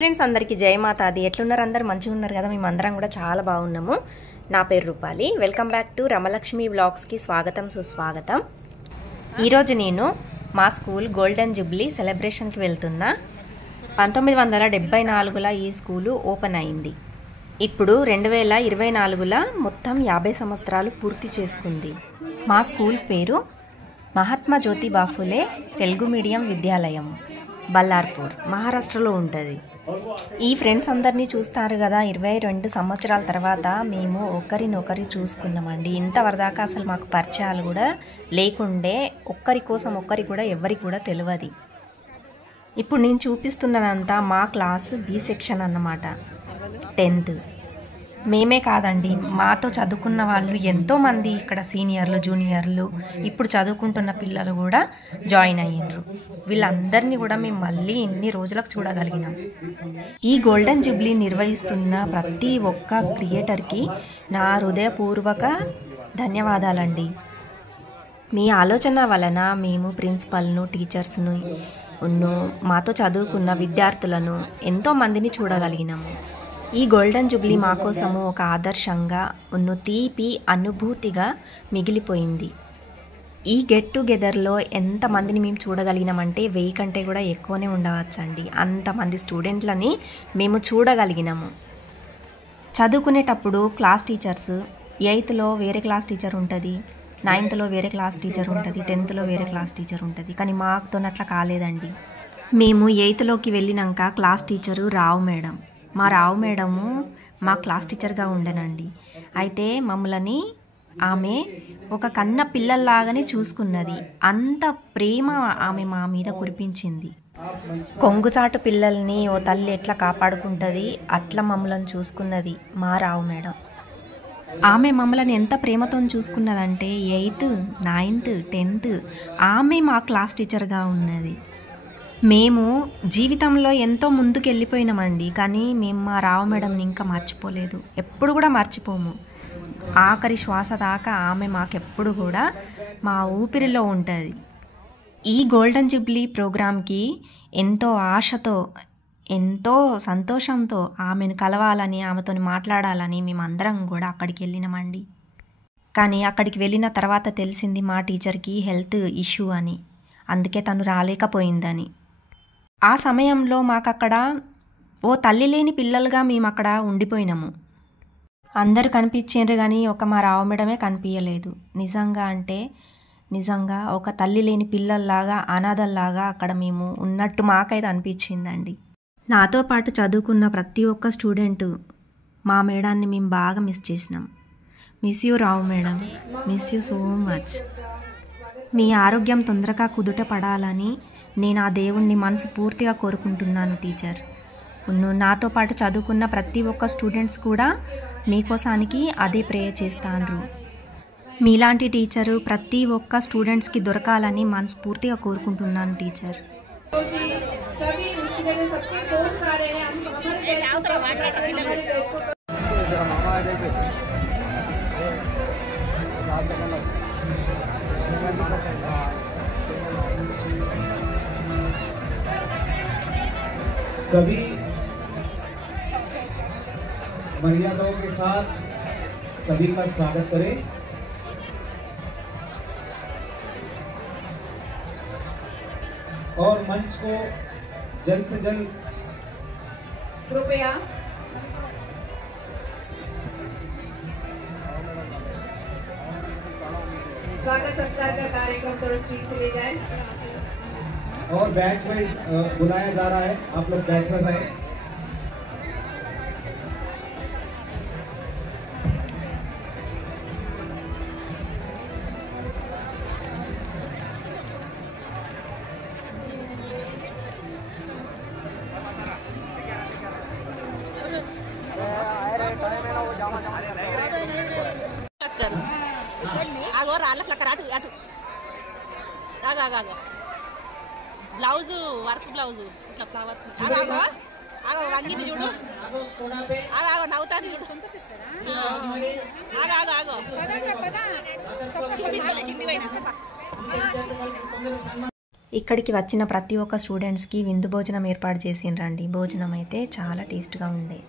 Friends అందరికీ జయమాతాది. ఎట్లున్నారు? అందరు మంచిగా ఉన్నారు కదా? మేమందరం కూడా చాలా బాగున్నాము. నా పేరు Rupali. Welcome back to Ramalakshmi వ్లాగ్స్కి స్వాగతం సుస్వాగతం. ఈరోజు నేను మా స్కూల్ గోల్డెన్ జూబ్లీ సెలబ్రేషన్కి వెళ్తున్నా. 1974లో ఈ స్కూలు ఓపెన్ అయింది. ఇప్పుడు 2024లో మొత్తం 50 సంవత్సరాలు పూర్తి చేసుకుంది. మా స్కూల్ పేరు మహాత్మా జ్యోతిబా ఫులే తెలుగు మీడియం విద్యాలయం, బల్లార్పూర్, మహారాష్ట్రలో ఉంటుంది. ఈ ఫ్రెండ్స్ అందరినీ చూస్తారు కదా, 22 సంవత్సరాల తర్వాత మేము ఒకరినొకరు చూసుకున్నామండి. ఇంతవరదాకా అసలు మాకు పరిచయాలు కూడా లేకుండే, ఒక్కరి కోసం ఒక్కరి కూడా ఎవరికి కూడా తెలియదు. ఇప్పుడు నేను చూపిస్తున్నదంతా మా క్లాసు బి సెక్షన్ అన్నమాట, 10th. మేమే కాదండి, మాతో చదువుకున్న వాళ్ళు ఎంతోమంది ఇక్కడ సీనియర్లు, జూనియర్లు, ఇప్పుడు చదువుకుంటున్న పిల్లలు కూడా జాయిన్ అయ్యిండ్రు. వీళ్ళందరినీ కూడా మేము మళ్ళీ ఎన్ని రోజులకు చూడగలిగినాం. ఈ గోల్డెన్ జూబ్లీ నిర్వహిస్తున్న ప్రతి ఒక్క క్రియేటర్కి నా హృదయపూర్వక ధన్యవాదాలండి. మీ ఆలోచన వలన మేము ప్రిన్సిపల్ను, టీచర్స్ను, మాతో చదువుకున్న విద్యార్థులను ఎంతోమందిని చూడగలిగినాము. ఈ గోల్డెన్ జూబ్లీ మా కోసము ఒక ఆదర్శంగా తీపి అనుభూతిగా మిగిలిపోయింది. ఈ గెట్ టుగెదర్లో ఎంతమందిని మేము చూడగలిగినామంటే 1000 కంటే కూడా ఎక్కువనే ఉండవచ్చండి. అంతమంది స్టూడెంట్లని మేము చూడగలిగినాము. చదువుకునేటప్పుడు క్లాస్ టీచర్స్ 8thలో వేరే క్లాస్ టీచర్ ఉంటుంది, 9thలో వేరే క్లాస్ టీచర్ ఉంటుంది, 10thలో వేరే క్లాస్ టీచర్ ఉంటుంది. కానీ మాతో అట్లా కాలేదండి. మేము 8thలోకి వెళ్ళినాక క్లాస్ టీచరు రావు మేడం. మా రావు మేడము మా క్లాస్ టీచర్గా ఉండేనండి. అయితే మమ్మల్ని ఆమె ఒక కన్న పిల్లల్లాగానే చూసుకున్నది. అంత ప్రేమ ఆమె మా మీద కురిపించింది. కొంగుచాటు పిల్లల్ని ఓ తల్లి ఎట్లా కాపాడుకుంటుంది అట్లా మమ్మల్ని చూసుకున్నది మా రావు మేడం. ఆమె మమ్మల్ని ఎంత ప్రేమతో చూసుకున్నదంటే 8th, 9th, 10th ఆమె మా క్లాస్ టీచర్గా ఉన్నది. మేము జీవితంలో ఎంతో ముందుకు వెళ్ళిపోయినామండి, కానీ మేము మా రావు మేడంని ఇంకా మర్చిపోలేదు, ఎప్పుడు కూడా మర్చిపోము. ఆఖరి శ్వాస దాకా ఆమె మాకెప్పుడు కూడా మా ఊపిరిలో ఉంటుంది. ఈ గోల్డెన్ జూబ్లీ ప్రోగ్రామ్కి ఎంతో ఆశతో, ఎంతో సంతోషంతో ఆమెను కలవాలని, ఆమెతో మాట్లాడాలని మేమందరం కూడా అక్కడికి వెళ్ళినామండి. కానీ అక్కడికి వెళ్ళిన తర్వాత తెలిసింది మా టీచర్కి హెల్త్ ఇష్యూ అని, అందుకే తను రాలేకపోయిందని. ఆ సమయంలో మాకక్కడ ఓ తల్లి లేని పిల్లలుగా మేము అక్కడ ఉండిపోయినాము. అందరూ కనిపించారు కానీ ఒక మా రావు మేడమే కనిపించలేదు. నిజంగా అంటే నిజంగా ఒక తల్లి లేని పిల్లల్లాగా, అనాథల్లాగా అక్కడ మేము ఉన్నట్టు మాకైతే అనిపించిందండి. నాతో పాటు చదువుకున్న ప్రతి ఒక్క స్టూడెంటు మా మేడాన్ని మేము బాగా మిస్ చేసినాం. Miss you Rao madam, miss you so much. మీ ఆరోగ్యం తొందరగా కుదుట పడాలని నేను ఆ దేవుణ్ణి మనస్ఫూర్తిగా కోరుకుంటున్నాను టీచర్. నాతో పాటు చదువుకున్న ప్రతి ఒక్క స్టూడెంట్స్ కూడా మీకోసానికి అదే ప్రేయర్ చేస్తాను. మీలాంటి టీచరు ప్రతి ఒక్క స్టూడెంట్స్కి దొరకాలని మనస్ఫూర్తిగా కోరుకుంటున్నాను టీచర్. सभी मर्यादाओं के साथ सभी का स्वागत करें. और मंच को जल्द से जल्द कृपया स्वागत सत्कार का कार्यक्रम थोड़ा स्पीड से ले जाए. और बैच वाइज बुलाया जा रहा है, आप लोग बैच वाइज आए. బ్లౌజ్ వర్క్ బ్లౌజ్ ఇట్లా ఫ్లవర్స్ ఆగో వంగిని చూడు, ఆగో నవ్వుతాను చూడు, ఆగో చూపిస్తా కింది పోయినా. ఇక్కడికి వచ్చిన ప్రతి ఒక్క స్టూడెంట్స్కి విందు భోజనం ఏర్పాటు చేసిండ్రండి. భోజనం అయితే చాలా టేస్ట్గా ఉండే.